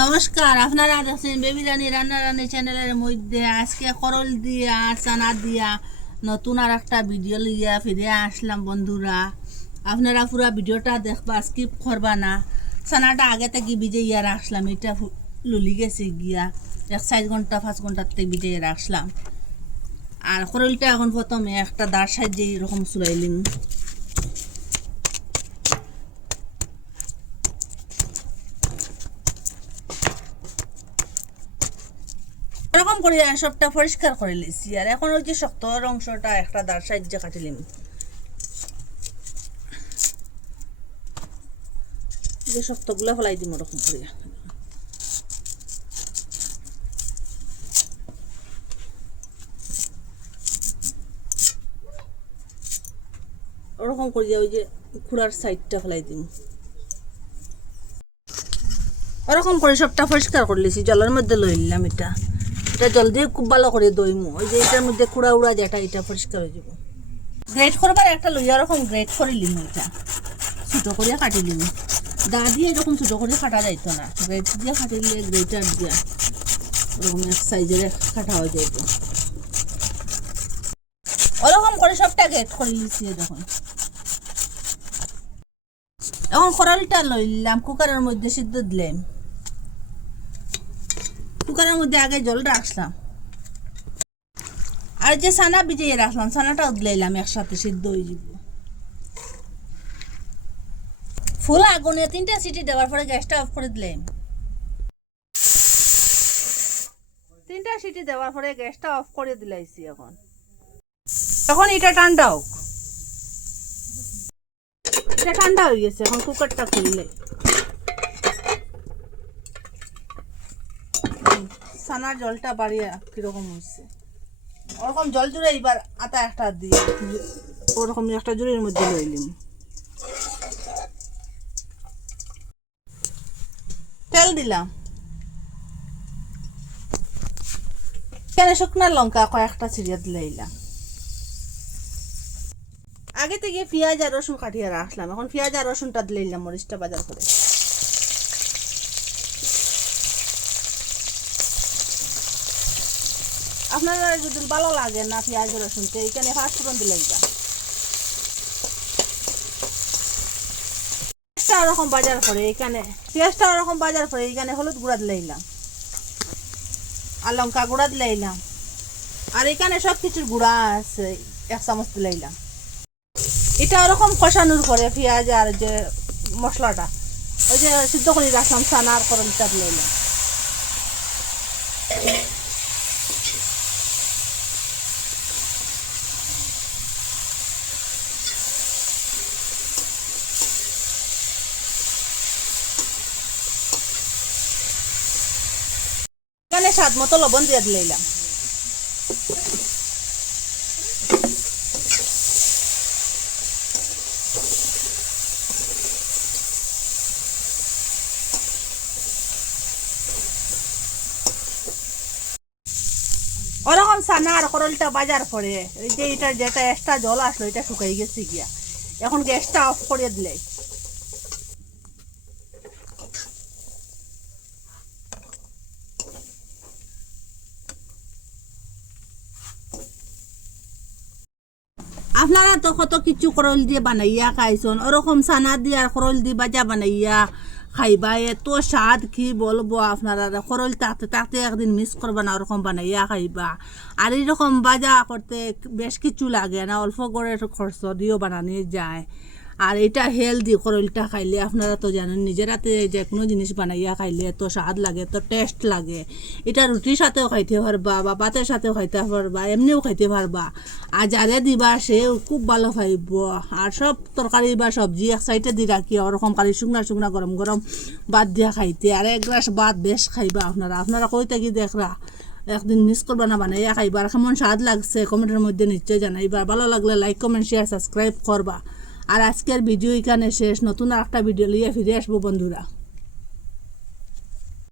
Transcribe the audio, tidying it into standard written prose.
নমস্কার, আপনারা দেখছেন বেবি রানী রান্না চ্যানেলের মধ্যে। আজকে করল দিয়া চানা দিয়া নতুন আর একটা ভিডিও লিয়া ফিরে আসলাম বন্ধুরা। আপনারা পুরো ভিডিওটা দেখবা, স্কিপ করবা না। চানাটা আগে থেকে ভিজিয়ে রাখলাম, এটা লুলি গেছে গিয়া 4-5 ঘন্টার থেকে ভিজিয়ে রাখলাম। আর করলটা এখন প্রথমে একটা দাঁড় সাইজে এরকম চুলাইলিম। এরকম করে সবটা পরিষ্কার করে লিছি। আর এখন ওই যে শক্ত অংশটা একটা দাঁড় সাইজে কাটিলিম। যে শক্তগুলো ফেলাই দিম ওরকম করে। ওরকম করে ওই যে খুঁড়ার সাইডটা ফেলাই দিম। ওরকম করে সবটা পরিষ্কার করে লিছি, জলের মধ্যে লইলাম। এটা জল দিয়ে খুব ভালো করে দইমু। ওই যে এটার মধ্যে কুড়া উড়া যেটা, এটা পরিষ্কার হয়ে যাব। গ্রেট করবার একটা লইয়া ওরকম গ্রেট করে লিম। এটা ছোটো করে কাটি লিম। দা দিয়ে এরকম ছোটো করে কাটা যাইতো না, গ্রেট দিয়ে কাটিলে গ্রেটার দিয়া ওরকম এক সাইজের কাটা হয়ে যাইত। ওরকম করে সবটা গ্রেট করে লিছি। এখন করলটা লইলাম, কুকারের মধ্যে সিদ্ধ দিলাম। কুকারের মধ্যে আগে জল রাখলাম, আর যে ছানা ভিজিয়ে রাখলাম ছানাটা উদলাইলাম, একসাথে সিদ্ধ হয়ে যাব। ফুল আগুনে 3টা সিটি দেওয়ার পরে গ্যাসটা অফ করে দিলাম। 3টা সিটি দেওয়ার পরে গ্যাসটা অফ করে দিলাইছি। এখন এটা ঠান্ডা হোক। এটা ঠান্ডা হয়ে গেছে, এখন কুকারটা খুললে ছানার জলটা বাড়িয়ে কিরকম হচ্ছে। ওরকম জল জুড়ে এবার আটা একটা দিয়ে ওরকম একটা জুড়ির মধ্যে লইলিম। তেল দিলাম, এখানে শুকনো লঙ্কা কয়েকটা ছিঁড়ে দিলাম। আগে থেকে পেঁয়াজ আর রসুন কাটিয়ে রাখলাম, এখন পেঁয়াজ আর রসুনটা দিলাম মরিচটা বাজার করে। আপনারা যদি ভালো লাগে না পেঁয়াজ রসুনকে, এখানে পাঁচফোড়ন দিলে ওরকম বাজার করে। এখানে পেঁয়াজটা ওরকম বাজার করে এখানে হলুদ গুঁড়া দিলাম আর লঙ্কা গুঁড়া দিলাম। আর এখানে সব কিছুর গুঁড়া আছে 1 চামচ দিলাম। এটা ওরকম কষানোর করে পেঁয়াজ আর যে মশলাটা ওই যে সিদ্ধ করে রাখলাম ছানা আর করলটা দিলাম। এখানে স্বাদ মতো লবণ দিয়ে দিলাম। ওরকম ছানা আর করলটা বাজার পরে এই যে এটা যেটা এক্সট্রা জল আসলো এটা শুকাই গেছে গিয়া। এখন গ্যাসটা অফ করে দিলে আপনারা তো কত কিছু করল দিয়ে বানাইয়া খাইছেন। ওরকম ছানা দিয়ে আর করল দিয়ে বাজা বানাইয়া খাইবা, এত স্বাদ কি বলবো আপনারা। করল থাকতে থাকতে একদিন মিস করবা না, ওরকম বানাইয়া খাইবা। আর এইরকম বাজা করতে বেশ কিছু লাগে না, অল্প করে খরচ দিয়েও বানানো যায়। আর এটা হেলদি, করলটা খাইলে আপনারা তো জানেন নিজেরাতে যে কোনো জিনিস বানাইয়া খাইলে তো স্বাদ লাগে, তো টেস্ট লাগে। এটা রুটির সাথেও খাইতে পারবা বা ভাতের সাথেও খাইতে পারবা, এমনিও খাইতে পারবা। আর যারে দিবা সেও খুব ভালো খাইব। আর সব তরকারি বা সবজি এক সাইডে দিয়ে রাখি ওরকম কারি শুকনা গরম গরম ভাত দিয়া খাইতে। আর 1 গ্লাস ভাত বেশ খাইবা আপনারা কই থাকি দেখরা, একদিন মিস করবা না, বানাইয়া খাইবা। আর কেমন স্বাদ লাগছে কমেন্টের মধ্যে নিশ্চয় জানাইবা। ভালো লাগলে লাইক কমেন্ট শেয়ার সাবস্ক্রাইব করবা। আর আজকের ভিডিও এখানে শেষ, নতুন আর একটা ভিডিও নিয়ে ফিরে আসবো বন্ধুরা।